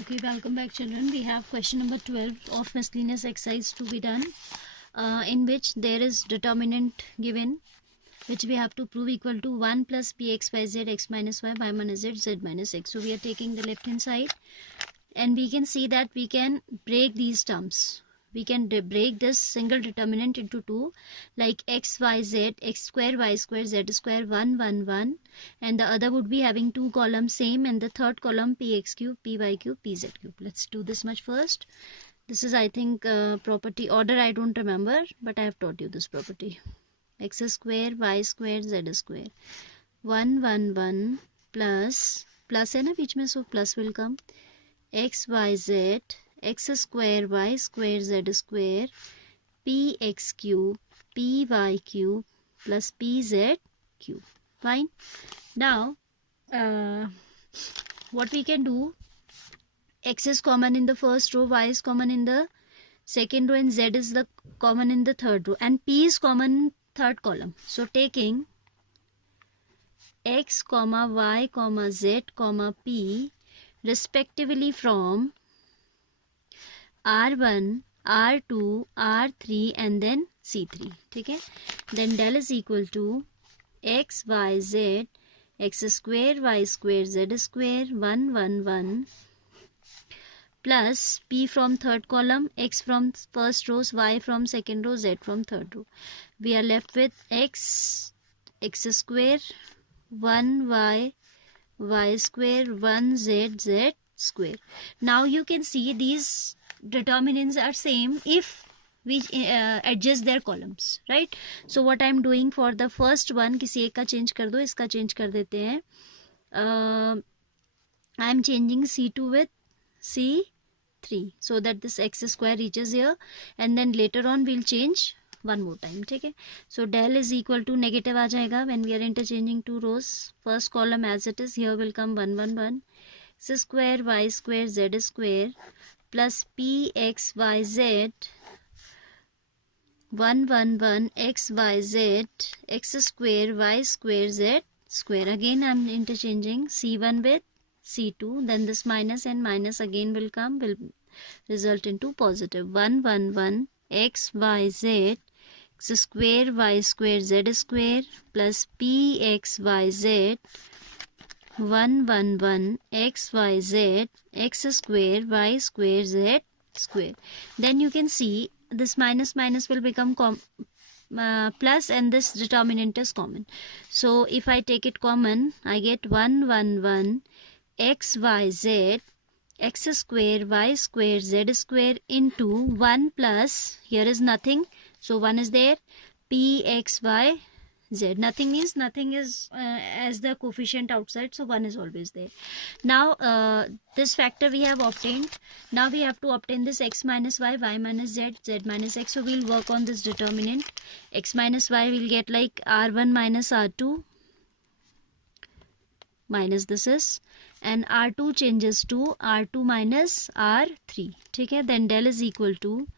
Okay, welcome back children. We have question number 12 of miscellaneous exercise to be done, in which there is determinant given, which we have to prove equal to 1 plus px by z, x minus y, y minus z, z minus x. So we are taking the left hand side, and we can see that we can break these terms. We can break this single determinant into two, like x, y, z, x square, y square, z square, 1, 1, 1. And the other would be having two columns same, and the third column px cube, py cube, pz cube. Let's do this much first. This is, I think, property order I don't remember, but I have taught you this property. X square, y square, z square, 1, 1, 1 plus है ना बीच में, so plus will come, x, y, z, x square, y square, z square, px cube, py cube plus pz cube. Fine. Now, what we can do, x is common in the first row, y is common in the second row, and z is the common in the third row, and p is common in third column. So taking x, y, z, p respectively from R1, R2, R3 and then C3. ठीक है? Then del is equal to x, y, z, x square, y square, z square, 1, 1, 1 plus p from third column, x from first row, y from second row, z from third row. We are left with x square, 1 y square, 1 z square. Now you can see these determinants are same if we adjust their columns, right? So what I am doing for the first one, किसी एक का change कर दो, इसका change कर देते हैं. I am changing C2 with C3 so that this x square reaches here, and then later on we'll change one more time. ठीक है? So del is equal to negative आ जाएगा when we are interchanging two rows. First column as it is, here will come 1, 1, 1. X square, y square, z square plus px, y, z, 1, 1, 1, x, y, z, x square, y square, z square. Again I am interchanging C1 with C2. Then this minus and minus again will come, will result into positive. 1, 1, 1, x, y, z, x square, y square, z square plus px, y, z, 1, 1, 1, x, y, z, x square, y square, z square. Then you can see this minus will become plus, and this determinant is common. So if I take it common, I get 1, 1, 1, x, y, z, x square, y square, z square into 1 plus, here is nothing, so 1 is there, p, x, y, z. Nothing means nothing is as the coefficient outside, so 1 is always there. Now this factor we have obtained. Now we have to obtain this x minus y, y minus z, z minus x. So we'll work on this determinant. X minus y will get like r1 minus r2 minus this is, and r2 changes to r2 minus r3. ठीक है? Then del is equal to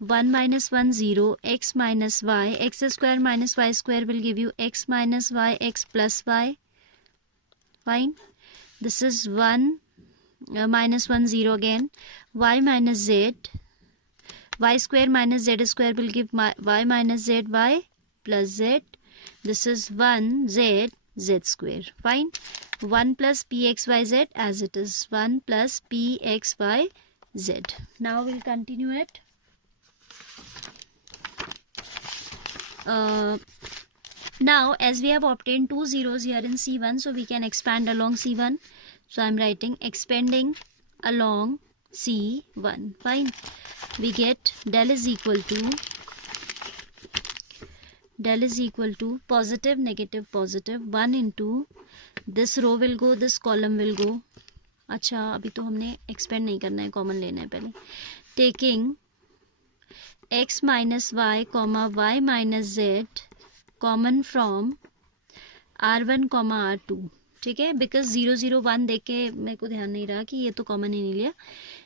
1 minus 1 0, x minus y, x square minus y square will give you x minus y, x plus y. Fine. This is 1 minus 1 0 again, y minus z, y square minus z square will give y minus z, y plus z. This is 1 z, z square. Fine. 1 plus pxyz as it is, 1 plus pxyz. Now we'll continue it. Now as we have obtained two zeros here in C1, so we can expand along C1. So I am writing expanding along C1. Fine. We get del is equal to positive, negative, positive, 1 into this row will go, this column will go. अच्छा, अभी तो हमने expand नहीं करना है, common लेना है पहले. Taking x minus y, y minus z common from r1, r2. ठीक है? Because 0, 0, 1 देख के मेरे को ध्यान नहीं रहा कि ये तो common ही नहीं लिया.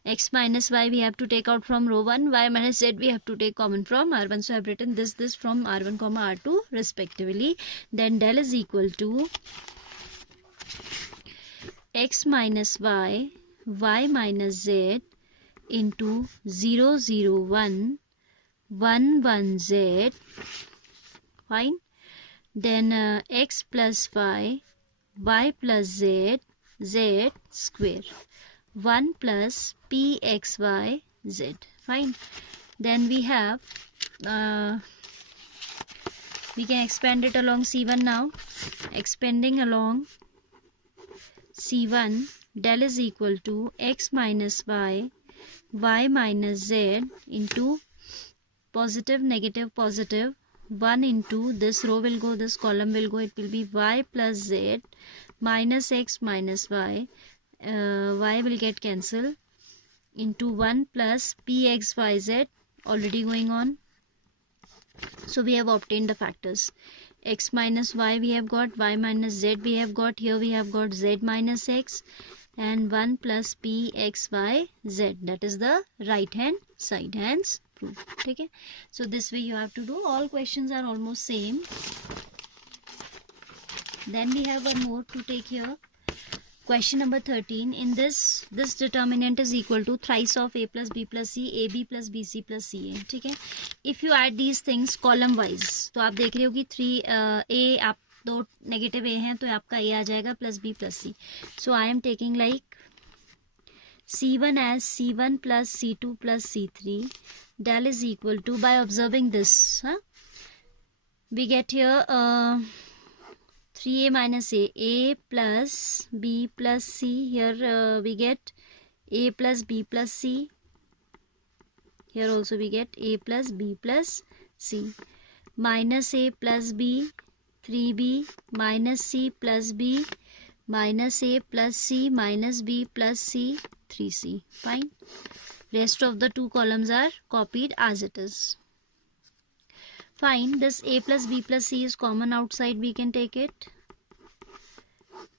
x minus y we have to take out from row 1, y minus z we have to take common from r1. So I have written this from r1, r2 respectively. Then del is equal to x minus y y minus z into 0, 0, 1, 1, 1 z. Fine. Then x plus y plus z, z square. 1 plus pxy z. Fine. Then we have, we can expand it along C1 now. Expanding along C1, del is equal to x minus y minus z into positive, negative, positive. 1 into this row will go, this column will go. It will be y plus z minus x minus y. Y will get cancelled into 1 plus pxyz, already going on. So we have obtained the factors. X minus y we have got, y minus z we have got, here we have got z minus x, and 1 plus pxyz. That is the right hand side. Hence proof. Okay. So this way you have to do. All questions are almost same. Then we have one more to take here. Question number 13. In this determinant is equal to thrice of a plus b plus c, ab plus bc plus ca. ठीक है. If you add these things column wise, तो आप देख रहे हो कि 3 a, आप दो नेगेटिव a हैं तो आपका a आ जाएगा plus b plus c. So I am taking like c1 as c1 plus c2 plus c3. Del is equal to, by observing this, we get here 3a minus a plus b plus c. Here we get a plus b plus c. Here also we get a plus b plus c. Minus a plus b, 3b, minus c plus b, minus a plus c, minus b plus c, 3c. Fine. Rest of the two columns are copied as it is. Fine. This a plus b plus c is common outside. We can take it.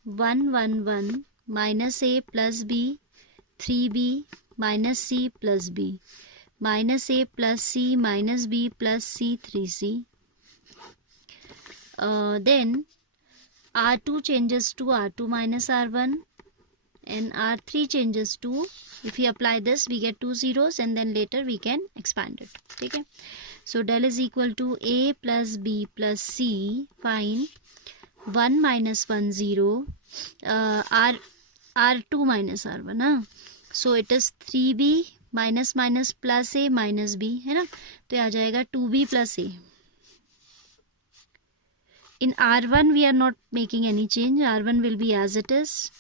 1, 1, 1 minus a plus b, 3b minus c plus b, minus a plus c minus b plus c, 3c. Then R2 changes to R2 minus R1, and R3 changes to, if we apply this, we get 2 zeros, and then later we can expand it. Okay. So del is equal to a plus b plus c. Fine. 1 minus 1 0. R2 minus R1. Huh? So it is 3b minus minus plus a minus b. है ना. तो आ जाएगा 2b plus a. In R1 we are not making any change. R1 will be as it is.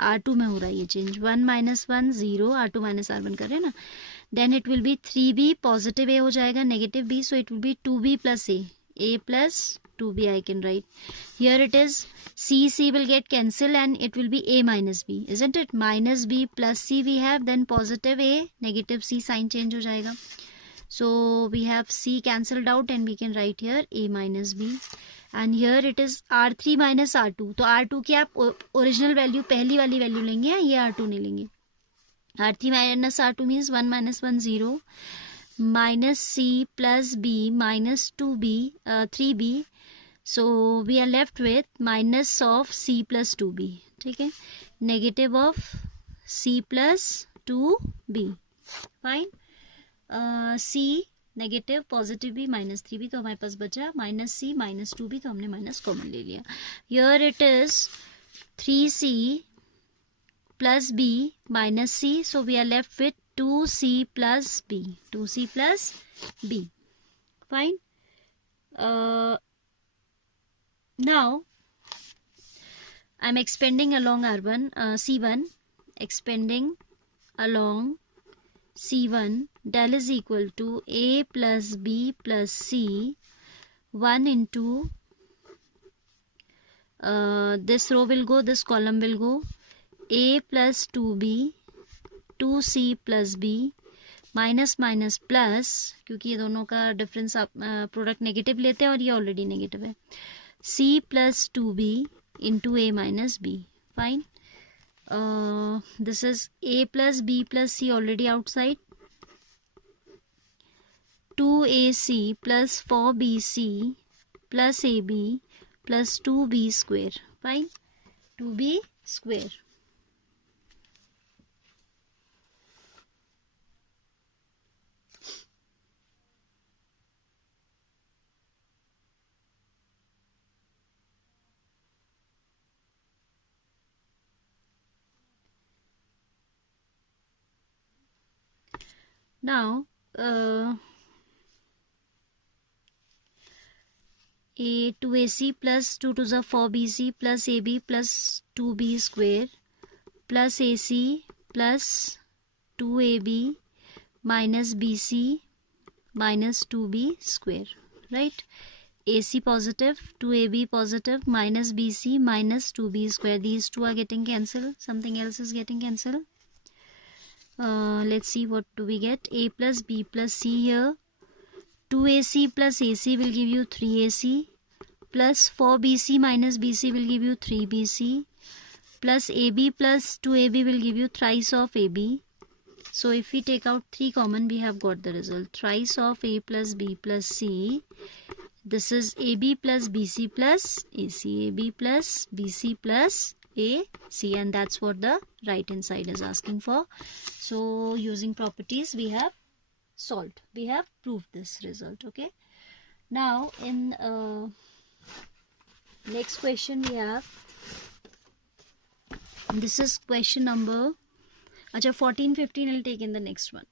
R2 में हो रहा है ये change. 1 minus 1 0. R2 minus R1 कर रहे हैं ना. Then it will be 3b, positive a हो जाएगा, negative b. So it will be 2b plus a. A plus 2b I can write. Here it is c will get cancelled and it will be a minus b, isn't it? Minus b plus c we have, then positive a, negative c, sign change हो जाएगा. So we have c cancelled out and we can write here a minus b. And here it is R3 minus R2. तो R2 की आप original value, पहली वाली value लेंगे या ये R2 नहीं लेंगे? R3 minus R2 means 1 minus 1 0. Minus c plus b minus 2b, 3b. So we are left with minus of c plus 2b. ठीक है. Negative of c plus 2b. Fine. C negative, positive भी, minus 3b, तो हमारे पास बचा minus सी minus 2b, तो हमने minus common ले लिया. Here it is 3c plus b minus c, so we are left with 2c plus b. 2c plus b. Fine. Now I am expanding along R1, C1, expanding along C1, del is equal to a plus b plus c, 1 into this row will go, this column will go, a plus 2b, 2c plus b, minus minus plus, क्योंकि ये दोनों का difference आप product negative लेते हैं और ये already negative है, c plus 2b into a minus b. Fine. This is a plus b plus c already outside. 2ac plus 4bc plus ab plus 2b square. Fine. 2b square. Now a 2ac plus 2 to the 4bc plus ab plus 2b square plus ac plus 2ab minus bc minus 2b square, right? AC positive, 2AB positive, minus BC minus 2B square. These two are getting cancelled. Something else is getting cancelled. Let's see what do we get. A plus B plus C here. 2AC plus AC will give you 3AC. Plus 4BC minus BC will give you 3BC. Plus AB plus 2AB will give you thrice of AB. So if we take out 3 common, we have got the result. Thrice of A plus B plus C. This is AB plus BC plus AC. AB plus BC plus AC, and that's what the right hand side is asking for. So using properties, we have solved. We have proved this result. Okay. Now in next question we have. This is question number. Acha, 14, 15 I'll take in the next one.